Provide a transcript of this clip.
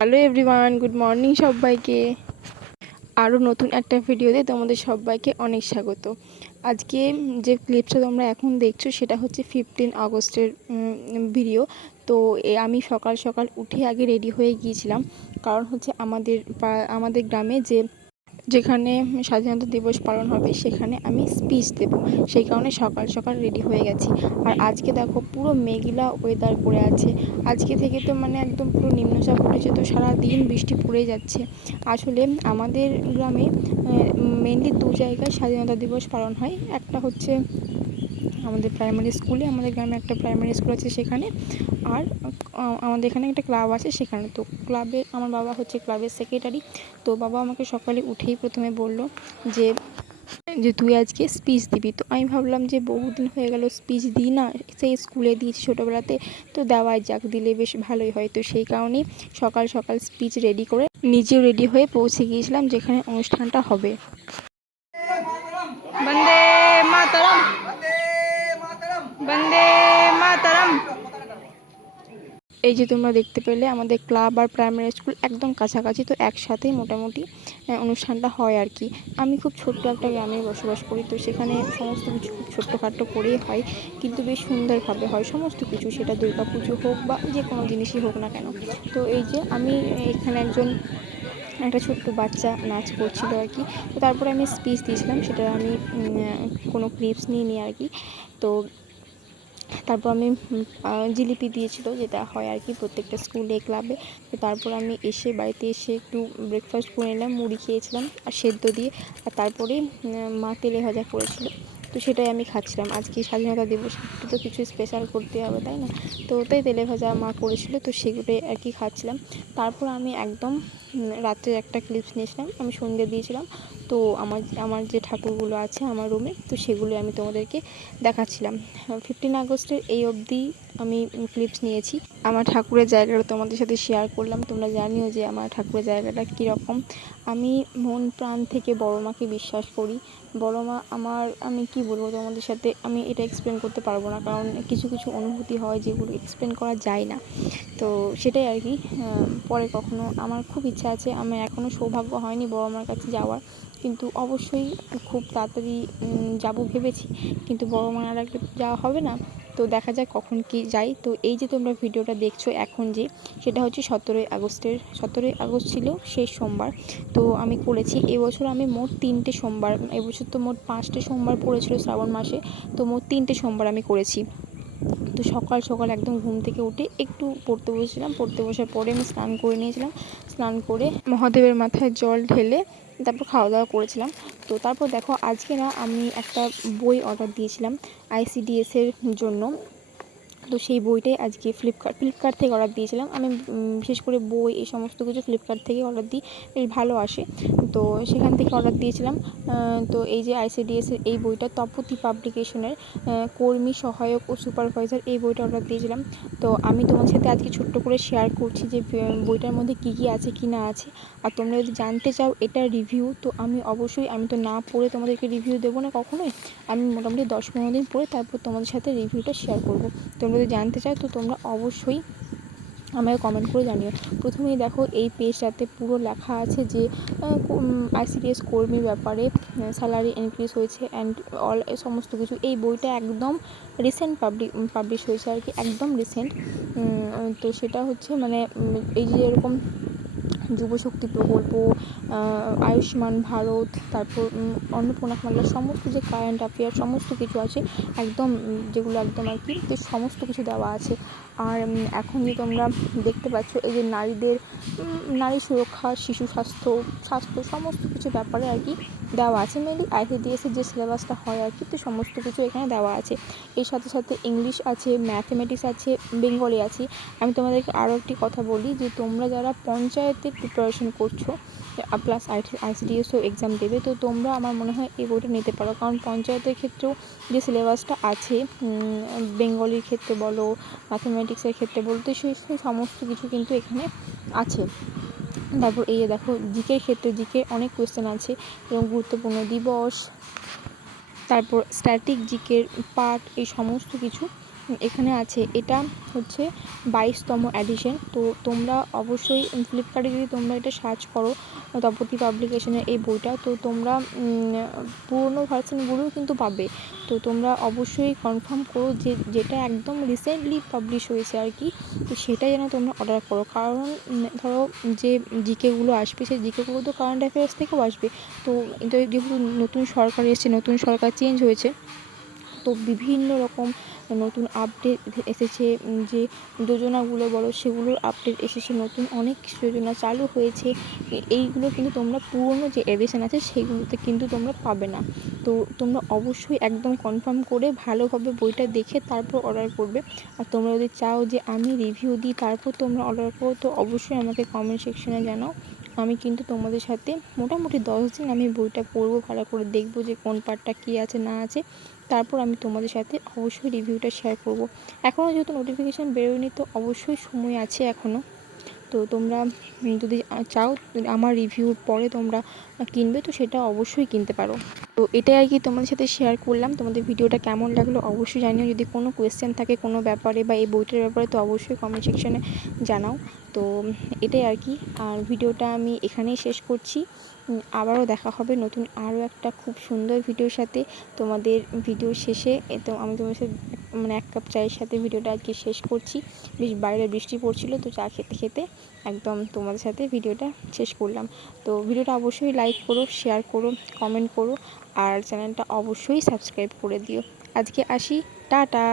Hello everyone, good morning সবাইকে। আরও নতুন একটা ভিডিওতে তোমাদের সবাইকে অনেক স্বাগত। আজকে যে ক্লিপসটা তোমরা এখন দেখছো সেটা হচ্ছে 15 আগস্টের ভিডিও। তো আমি সকাল সকাল উঠে আগে রেডি হয়ে গিয়েছিলাম, কারণ হচ্ছে আমাদের গ্রামে যেখানে স্বাধীনতা দিবস পালন হবে সেখানে আমি স্পিচ দেব, সেই কারণে সকাল সকাল রেডি হয়ে গেছি। আর আজকে দেখো পুরো মেঘলা ওয়েদার করে আছে। আজকে থেকে তো একদম পুরো নিম্নচাপ উঠেছে, তো সারাদিন বৃষ্টি পড়েই যাচ্ছে। আসলে আমাদের গ্রামে মেনলি দু জায়গায় স্বাধীনতা দিবস পালন হয়। একটা হচ্ছে আমাদের প্রাইমারি স্কুলে, আমাদের গ্রামে একটা প্রাইমারি স্কুল আছে সেখানে, আর আমাদের এখানে একটা ক্লাব আছে সেখানে। তো ক্লাবে আমার বাবা হচ্ছে ক্লাবের সেক্রেটারি। তো বাবা আমাকে সকালে উঠেই প্রথমে বলল যে যে তুই আজকে স্পিচ দিবি। তো আমি ভাবলাম যে বহুদিন হয়ে গেল স্পিচ দিই না, সেই স্কুলে দিয়েছি ছোটোবেলাতে, তো দেওয়াই যাক, দিলে বেশ ভালোই হয়। তো সেই কারণেই সকাল সকাল স্পিচ রেডি করে নিজেও রেডি হয়ে পৌঁছে গিয়েছিলাম যেখানে অনুষ্ঠানটা হবে। বন্দে মাতরম, বন্দে মাতরম। এই যে তোমরা দেখতে পেলে আমাদের ক্লাব আর প্রাইমারি স্কুল একদম কাছাকাছি, তো একসাথেই মোটামুটি অনুষ্ঠানটা হয় আর কি। আমি খুব ছোট্ট একটা গ্রামে বসবাস করি, তো সেখানে সমস্ত কিছু খুব ছোট্টখাট্টো করেই হয়, কিন্তু বেশ সুন্দরভাবে হয় সমস্ত কিছু, সেটা দুর্গাপুজো হোক বা যে কোনো জিনিসই হোক না কেন। তো এই যে আমি এখানে একটা ছোট্ট বাচ্চা নাচ করছিল আর কি। তো তারপরে আমি স্পিচ দিয়েছিলাম, সেটা আমি কোনো ক্লিপস নিইনি আর কি। তো তারপর আমি জিলিপি দিয়েছিল, যেটা হয় আর কি প্রত্যেকটা স্কুলে ক্লাবে। তো তারপর আমি বাড়িতে এসে একটু ব্রেকফাস্ট করে নিলাম, মুড়ি খেয়েছিলাম আর সেদ্ধ দিয়ে। আর তারপরে মা তেলে ভাজা করেছিল, তো সেটাই আমি খাচ্ছিলাম। আজকে স্বাধীনতা দিবস, একটু তো কিছু স্পেশাল করতে হবে, তাই না? তো ওটাই তেলে ভাজা মা করেছিল, তো সেগুলোই আর কি খাচ্ছিলাম। তারপর আমি একদম রাত্রে একটা ক্লিপস নিয়েছিলাম, আমি সন্ধ্যে দিয়েছিলাম। তো আমার যে ঠাকুরগুলো আছে আমার রুমে, তো সেগুলো আমি তোমাদেরকে দেখাচ্ছিলাম। 15 আগস্টের এই অবধি আমি ক্লিপস নিয়েছি। আমার ঠাকুরের জায়গাটা তোমাদের সাথে শেয়ার করলাম। তোমরা জানিও যে আমার ঠাকুরের জায়গাটা কীরকম। আমি মন প্রাণ থেকে বড় মাকে বিশ্বাস করি। বড় মা আমি কি বলবো তোমাদের সাথে, আমি এটা এক্সপ্লেন করতে পারবো না, কারণ কিছু কিছু অনুভূতি হয় যেগুলো এক্সপ্লেন করা যায় না। তো সেটাই আর কি। পরে কখনো আমার খুব ইচ্ছা আছে, আমার এখনও সৌভাগ্য হয়নি বড় মার কাছে যাওয়ার, কিন্তু অবশ্যই খুব তাড়াতাড়ি যাব ভেবেছি, কিন্তু বড় মার আগে যাওয়া হবে না। তো দেখা যাক কখন কি যাই। তো এই যে তোমরা ভিডিওটা দেখছো এখন, সেটা হচ্ছে 17ই আগস্ট ছিল শেষ সোমবার। তো আমি করেছি এবছর আমি মোট 3টে সোমবার, এবছর তো মোট 5টে সোমবার পড়েছিল শ্রাবণ মাসে, তো মোট 3টে সোমবার আমি করেছি। তো সকাল সকাল একদম ঘুম থেকে উঠে একটু পড়তে বসেছিলাম, পড়তে বসার পরে আমি স্নান করে নিয়েছিলাম। স্নান করে মহাদেবের মাথায় জল ঢেলে তারপর খাওয়া দাওয়া করেছিলাম। তো তারপর দেখো আজকে আমি একটা বই অর্ডার দিয়েছিলাম ICDS-এর জন্য। তো সেই বইটাই আজকে ফ্লিপকার্ট থেকে অর্ডার দিয়েছিলাম আমি। বিশেষ করে বই এই সমস্ত কিছু ফ্লিপকার্ট থেকে অর্ডার দিই, বেশ ভালো আসে। তো সেখান থেকে অর্ডার দিয়েছিলাম। তো এই যে ICDS-এর এই বইটা, তপতী পাবলিকেশনের কর্মী সহায়ক ও সুপারভাইজার, এই বইটা অর্ডার দিয়েছিলাম। তো আমি তোমার সাথে আজকে ছোট্ট করে শেয়ার করছি যে বইটার মধ্যে কী কী আছে কি না আছে। আর তোমরা যদি জানতে চাও এটার রিভিউ, তো আমি তো না পড়ে তোমাদেরকে রিভিউ দেবো না কখনোই। আমি মোটামুটি 10-15 দিন পরে তারপর তোমাদের সাথে রিভিউটা শেয়ার করবো। তোমরা যদি জানতে চাও তো তোমরা অবশ্যই আমাকে কমেন্ট করে জানিও। প্রথমেই দেখো এই পেজটাতে পুরো লেখা আছে যে ICDS কর্মীর ব্যাপারে স্যালারি ইনক্রিজ হয়েছে অ্যান্ড অল সমস্ত কিছু। এই বইটা একদম রিসেন্ট পাবলিশ হয়েছে আর কি, একদম রিসেন্ট। তো সেটা হচ্ছে এই যে এরকম যুবশক্তি প্রকল্প, আয়ুষ্মান ভারত, তারপর অন্নপূর্ণা মেলার সমস্ত যে কারেন্ট অ্যাফেয়ার সমস্ত কিছু আছে, একদম যেগুলো একদম আর কি সমস্ত কিছু দেওয়া আছে। আর এখন যে তোমরা দেখতে পাচ্ছ এই যে নারী সুরক্ষা, শিশু স্বাস্থ্য সমস্ত কিছু ব্যাপারে আর কি দেওয়া আছে। মেনলি ICDS-এর যে সিলেবাসটা হয় আর কি, তো সমস্ত কিছু এখানে দেওয়া আছে। এর সাথে সাথে ইংলিশ আছে, ম্যাথমেটিক্স আছে, বেঙ্গলি আছে। আমি তোমাদেরকে আরও একটি কথা বলি যে তোমরা যারা পঞ্চায়েতের প্রিপারেশন করছো প্লাস ICDS-ও এক্সাম দেবে, তো তোমরা আমার মনে হয় এই বইটা নিতে পারো, কারণ পঞ্চায়েতের ক্ষেত্রেও যে সিলেবাসটা আছে, বেঙ্গলির ক্ষেত্রে বলো, ম্যাথমেটিক্সের ক্ষেত্রে বলো, তো সেই সমস্ত কিছু কিন্তু এখানে আছে। তারপর এই যে দেখো জিকের ক্ষেত্রে অনেক কোয়েশ্চেন আছে এবং গুরুত্বপূর্ণ দিবস, তারপর স্ট্যাটিক জিকের পার্ট, এই সমস্ত কিছু এখানে আছে, এটা হচ্ছে 22তম এডিশন। তো তোমরা অবশ্যই ফ্লিপকার্টে যদি তোমরা এটা সার্চ করো তপতী পাবলিকেশনের এই বইটা, তো তোমরা পুরোনো ভার্সনগুলোও কিন্তু পাবে। তো তোমরা অবশ্যই কনফার্ম করো যে যেটা একদম রিসেন্টলি পাবলিশ হয়েছে আর কি, তো সেটাই যেন তোমরা অর্ডার করো। কারণ ধরো যে জিকেগুলো আসবে সেই জিকেগুলো তো কারেন্ট অ্যাফেয়ার্স থেকেও আসবে। তো যেহেতু নতুন সরকার এসেছে, নতুন সরকার চেঞ্জ হয়েছে, তো বিভিন্ন রকম নতুন আপডেট এসেছে। যে যোজনাগুলো বলো সেগুলোর আপডেট এসেছে, নতুন অনেক যোজনা চালু হয়েছে। এইগুলো কিন্তু তোমরা পুরনো যে এডিশন আছে সেইগুলোতে কিন্তু তোমরা পাবে না। তো তোমরা অবশ্যই একদম কনফার্ম করে ভালোভাবে বইটা দেখে তারপর অর্ডার করবে। আর তোমরা যদি চাও যে আমি রিভিউ দিই তারপর তোমরা অর্ডার করো, তো অবশ্যই আমাকে কমেন্ট সেকশনে জানাও। আমি কিন্তু তোমাদের সাথে মোটামুটি 10 দিন আমি বইটা পড়বো, ভালো করে দেখবো যে কোন পার্টটা কী আছে না আছে, তারপর আমি তোমাদের সাথে অবশ্যই রিভিউটা শেয়ার করব। এখনও যেহেতু নোটিফিকেশান বেরোয়নি, তো অবশ্যই সময় আছে এখনও। তো তোমরা যদি চাও আমার রিভিউর পরে তোমরা কিনবে, তো সেটা অবশ্যই কিনতে পারো। তো এটাই আর কি তোমাদের সাথে শেয়ার করলাম। তোমাদের ভিডিওটা কেমন লাগলো অবশ্যই জানিও। যদি কোনো কোয়েশ্চেন থাকে কোনো ব্যাপারে বা এই বইটার ব্যাপারে, তো অবশ্যই কমেন্ট সেকশনে জানাও। তো এটাই আর কি। আর ভিডিওটা আমি এখানেই শেষ করছি। আবারও দেখা হবে নতুন আরও একটা খুব সুন্দর ভিডিওর সাথে। তোমাদের ভিডিও শেষে তো আমি তোমাদের সাথে মানে 1 কাপ চায়ের সাথে ভিডিওটা আজকে শেষ করছি। বেশ বাইরে বৃষ্টি পড়ছিল, তো চা খেতে খেতে একদম তোমাদের সাথে ভিডিওটা শেষ করলাম। তো ভিডিওটা অবশ্যই লাইক করো, শেয়ার করো, কমেন্ট করো, আর চ্যানেলটা অবশ্যই সাবস্ক্রাইব করে দিও। আজকে আসি, টাটা।